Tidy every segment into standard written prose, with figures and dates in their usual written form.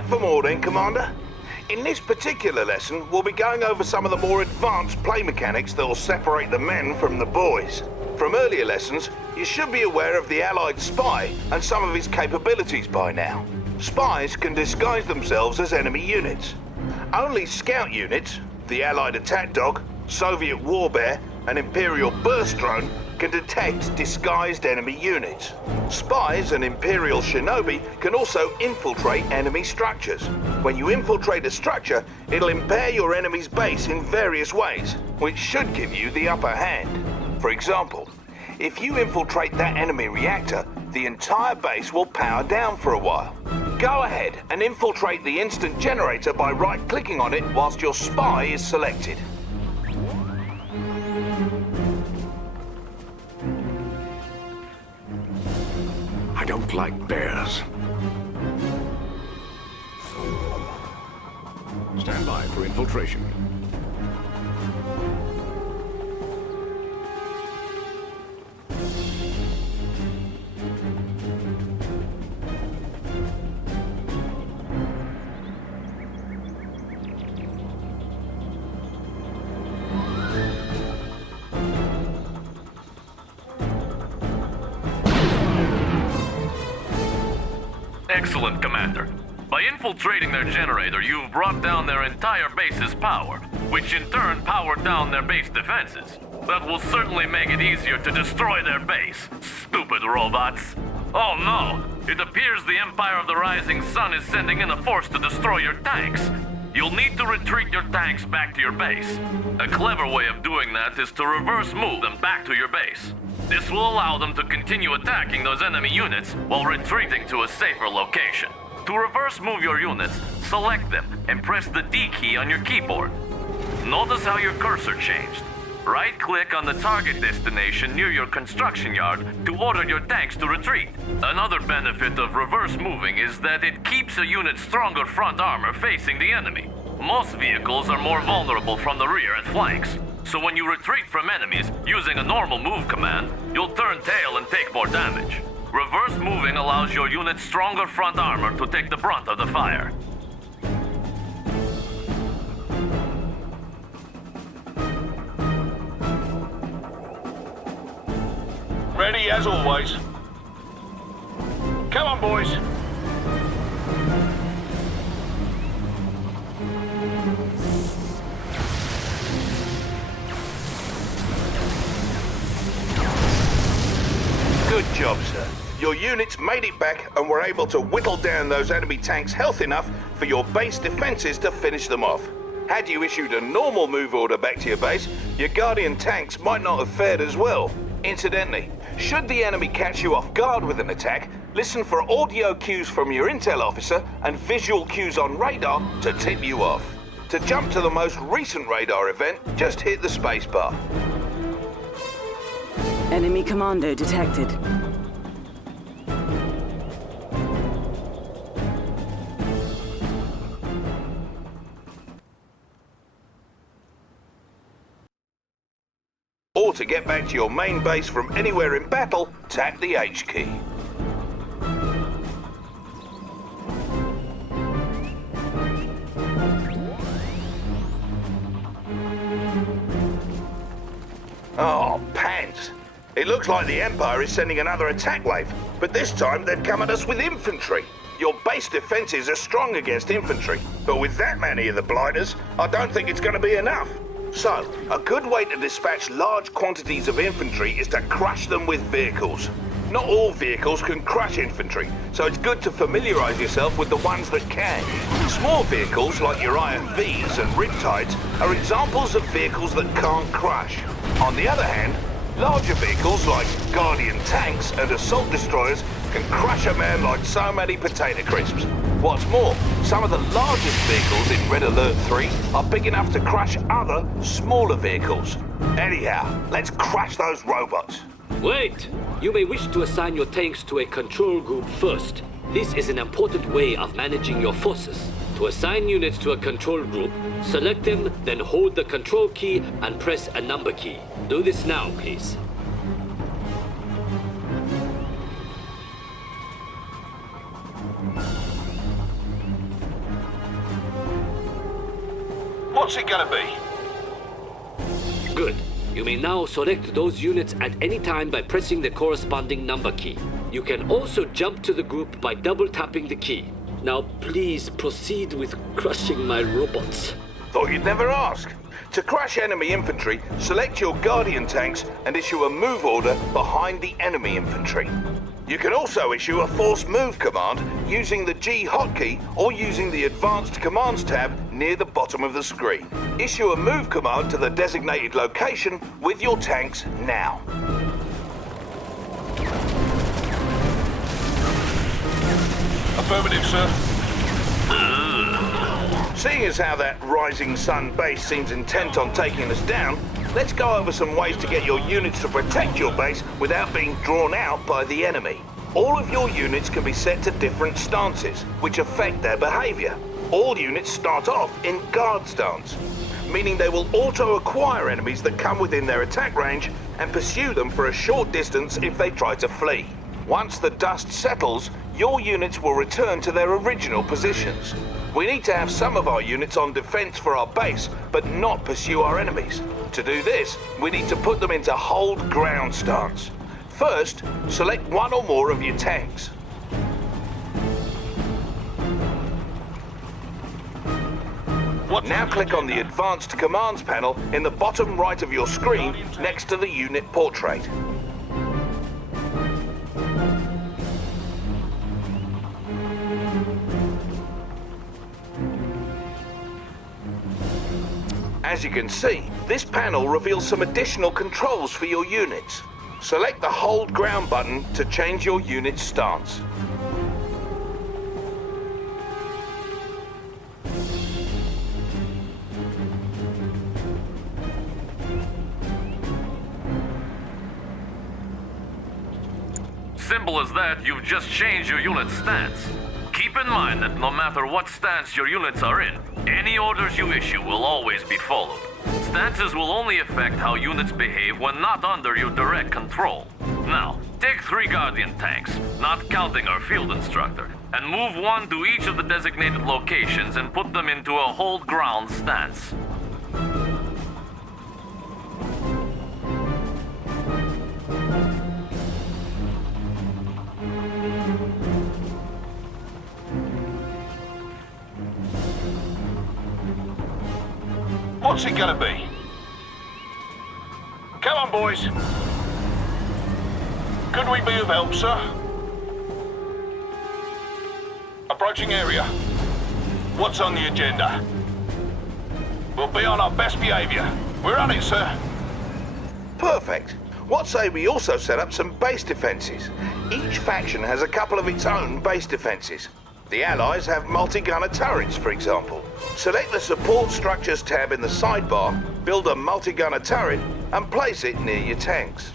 Back for more then, Commander? In this particular lesson, we'll be going over some of the more advanced play mechanics that will separate the men from the boys. From earlier lessons, you should be aware of the Allied spy and some of his capabilities by now. Spies can disguise themselves as enemy units. Only scout units, the Allied attack dog, Soviet war bear, and Imperial burst drone can detect disguised enemy units. Spies and Imperial shinobi can also infiltrate enemy structures. When you infiltrate a structure, it'll impair your enemy's base in various ways, which should give you the upper hand. For example, if you infiltrate that enemy reactor, the entire base will power down for a while. Go ahead and infiltrate the instant generator by right-clicking on it whilst your spy is selected. I don't like bears. Stand by for infiltration. Excellent, Commander. By infiltrating their generator, you've brought down their entire base's power, which in turn powered down their base defenses. That will certainly make it easier to destroy their base. Stupid robots. Oh no! It appears the Empire of the Rising Sun is sending in a force to destroy your tanks. You'll need to retreat your tanks back to your base. A clever way of doing that is to reverse move them back to your base. This will allow them to continue attacking those enemy units while retreating to a safer location. To reverse move your units, select them and press the D key on your keyboard. Notice how your cursor changed. Right-click on the target destination near your construction yard to order your tanks to retreat. Another benefit of reverse moving is that it keeps a unit's stronger front armor facing the enemy. Most vehicles are more vulnerable from the rear and flanks, so when you retreat from enemies using a normal move command, you'll turn tail and take more damage. Reverse moving allows your unit's stronger front armor to take the brunt of the fire. Ready as always. Come on, boys. Good job, sir. Your units made it back and were able to whittle down those enemy tanks' health enough for your base defenses to finish them off. Had you issued a normal move order back to your base, your Guardian tanks might not have fared as well. Incidentally, should the enemy catch you off guard with an attack, listen for audio cues from your intel officer and visual cues on radar to tip you off. To jump to the most recent radar event, just hit the spacebar. Enemy commando detected. Or to get back to your main base from anywhere in battle, tap the H key. Oh, pants. It looks like the Empire is sending another attack wave, but this time they'd come at us with infantry. Your base defenses are strong against infantry, but with that many of the blighters, I don't think it's going to be enough. So, a good way to dispatch large quantities of infantry is to crush them with vehicles. Not all vehicles can crush infantry, so it's good to familiarize yourself with the ones that can. Small vehicles like your IFVs and Riptides are examples of vehicles that can't crush. On the other hand, larger vehicles like Guardian tanks and assault destroyers can crush a man like so many potato crisps. What's more, some of the largest vehicles in Red Alert 3 are big enough to crush other, smaller vehicles. Anyhow, let's crush those robots. Wait! You may wish to assign your tanks to a control group first. This is an important way of managing your forces. To assign units to a control group, select them, then hold the control key and press a number key. Do this now, please. What's it gonna be? Good. You may now select those units at any time by pressing the corresponding number key. You can also jump to the group by double-tapping the key. Now please proceed with crushing my robots. Thought you'd never ask. To crush enemy infantry, select your Guardian tanks and issue a move order behind the enemy infantry. You can also issue a force move command using the G hotkey or using the Advanced Commands tab near the bottom of the screen. Issue a move command to the designated location with your tanks now. Affirmative, sir. Seeing as how that Rising Sun base seems intent on taking us down, let's go over some ways to get your units to protect your base without being drawn out by the enemy. All of your units can be set to different stances, which affect their behavior. All units start off in guard stance, meaning they will auto-acquire enemies that come within their attack range and pursue them for a short distance if they try to flee. Once the dust settles, your units will return to their original positions. We need to have some of our units on defense for our base, but not pursue our enemies. To do this, we need to put them into hold ground stance. First, select one or more of your tanks. Now click on the Advanced Commands panel in the bottom right of your screen next to the unit portrait. As you can see, this panel reveals some additional controls for your units. Select the Hold Ground button to change your unit's stance. Simple as that, you've just changed your unit's stance. Keep in mind that no matter what stance your units are in, any orders you issue will always be followed. Stances will only affect how units behave when not under your direct control. Now, take 3 Guardian tanks, not counting our field instructor, and move one to each of the designated locations and put them into a hold ground stance. What's it gonna be? Come on, boys. Could we be of help, sir? Approaching area. What's on the agenda? We'll be on our best behavior. We're on it, sir. Perfect. What say we also set up some base defenses? Each faction has a couple of its own base defenses. The Allies have multi-gunner turrets, for example. Select the Support Structures tab in the sidebar, build a multi-gunner turret, and place it near your tanks.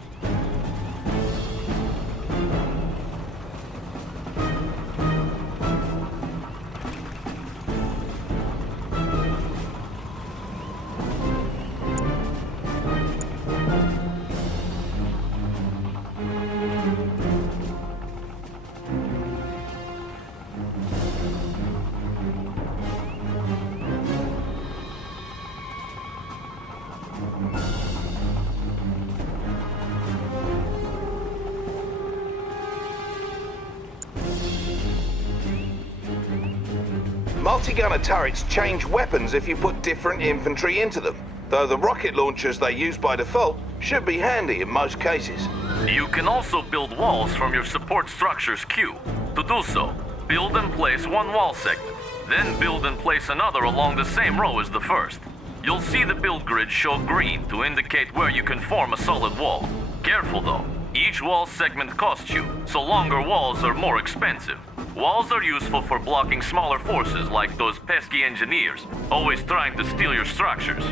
Multi-gunner turrets change weapons if you put different infantry into them, though the rocket launchers they use by default should be handy in most cases. You can also build walls from your support structures queue. To do so, build and place one wall segment, then build and place another along the same row as the first. You'll see the build grid show green to indicate where you can form a solid wall. Careful though, each wall segment costs you, so longer walls are more expensive. Walls are useful for blocking smaller forces like those pesky engineers, always trying to steal your structures.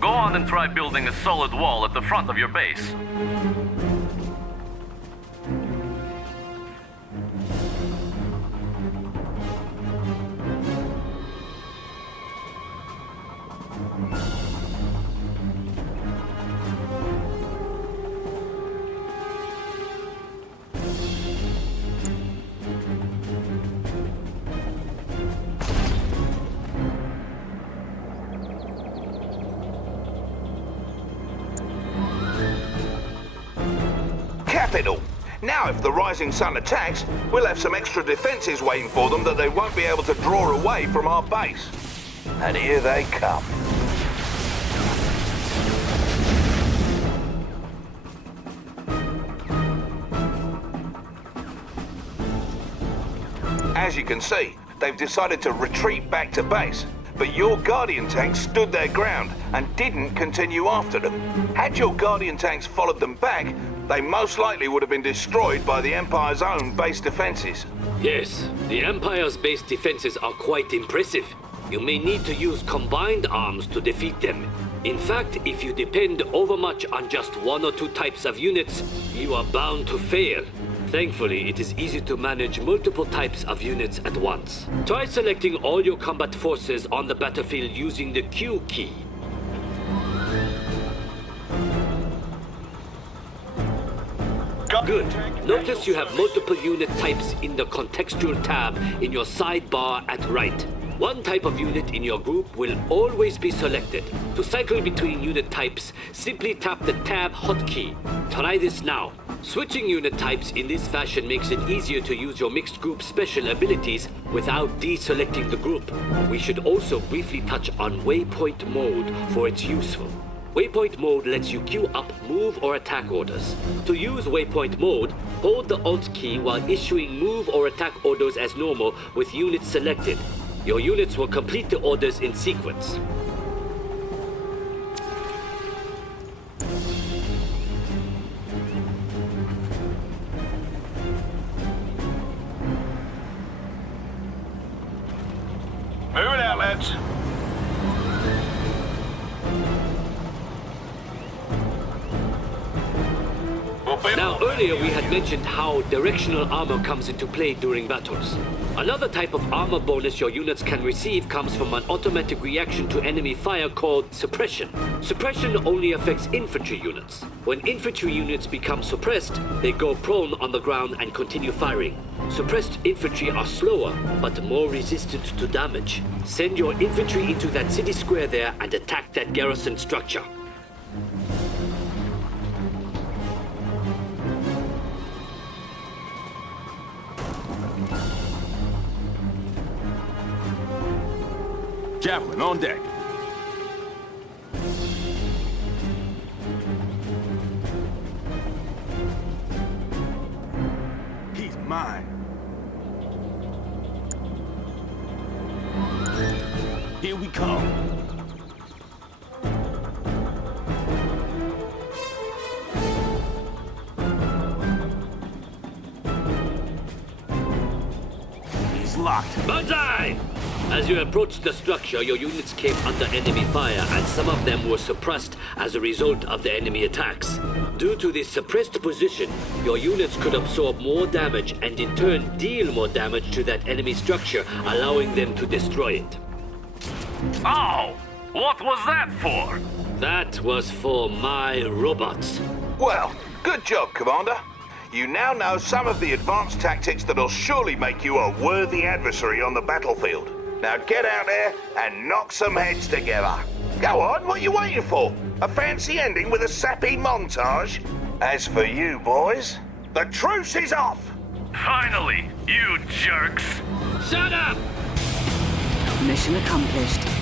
Go on and try building a solid wall at the front of your base. capital. Now, if the Rising Sun attacks, we'll have some extra defenses waiting for them that they won't be able to draw away from our base. And here they come. As you can see, they've decided to retreat back to base, but your Guardian tanks stood their ground and didn't continue after them. Had your Guardian tanks followed them back, they most likely would have been destroyed by the Empire's own base defenses. Yes, the Empire's base defenses are quite impressive. You may need to use combined arms to defeat them. In fact, if you depend overmuch on just one or two types of units, you are bound to fail. Thankfully, it is easy to manage multiple types of units at once. Try selecting all your combat forces on the battlefield using the Q key. Good. Notice you have multiple unit types in the contextual tab in your sidebar at right. One type of unit in your group will always be selected. To cycle between unit types, simply tap the tab hotkey. Try this now. Switching unit types in this fashion makes it easier to use your mixed group special abilities without deselecting the group. We should also briefly touch on waypoint mode for its useful. Waypoint mode lets you queue up move or attack orders. To use waypoint mode, hold the Alt key while issuing move or attack orders as normal with units selected. Your units will complete the orders in sequence. Move it out, lads. Now, earlier we had mentioned how directional armor comes into play during battles. Another type of armor bonus your units can receive comes from an automatic reaction to enemy fire called suppression. Suppression only affects infantry units. When infantry units become suppressed, they go prone on the ground and continue firing. Suppressed infantry are slower, but more resistant to damage. Send your infantry into that city square there and attack that garrison structure. Javelin on deck. He's mine. Here we come. He's locked. Banzai! As you approached the structure, your units came under enemy fire, and some of them were suppressed as a result of the enemy attacks. Due to this suppressed position, your units could absorb more damage and in turn deal more damage to that enemy structure, allowing them to destroy it. Oh! What was that for? That was for my robots. Well, good job, Commander. You now know some of the advanced tactics that'll surely make you a worthy adversary on the battlefield. Now get out there and knock some heads together. Go on, what are you waiting for? A fancy ending with a sappy montage? As for you, boys, the truce is off! Finally, you jerks! Shut up! Mission accomplished.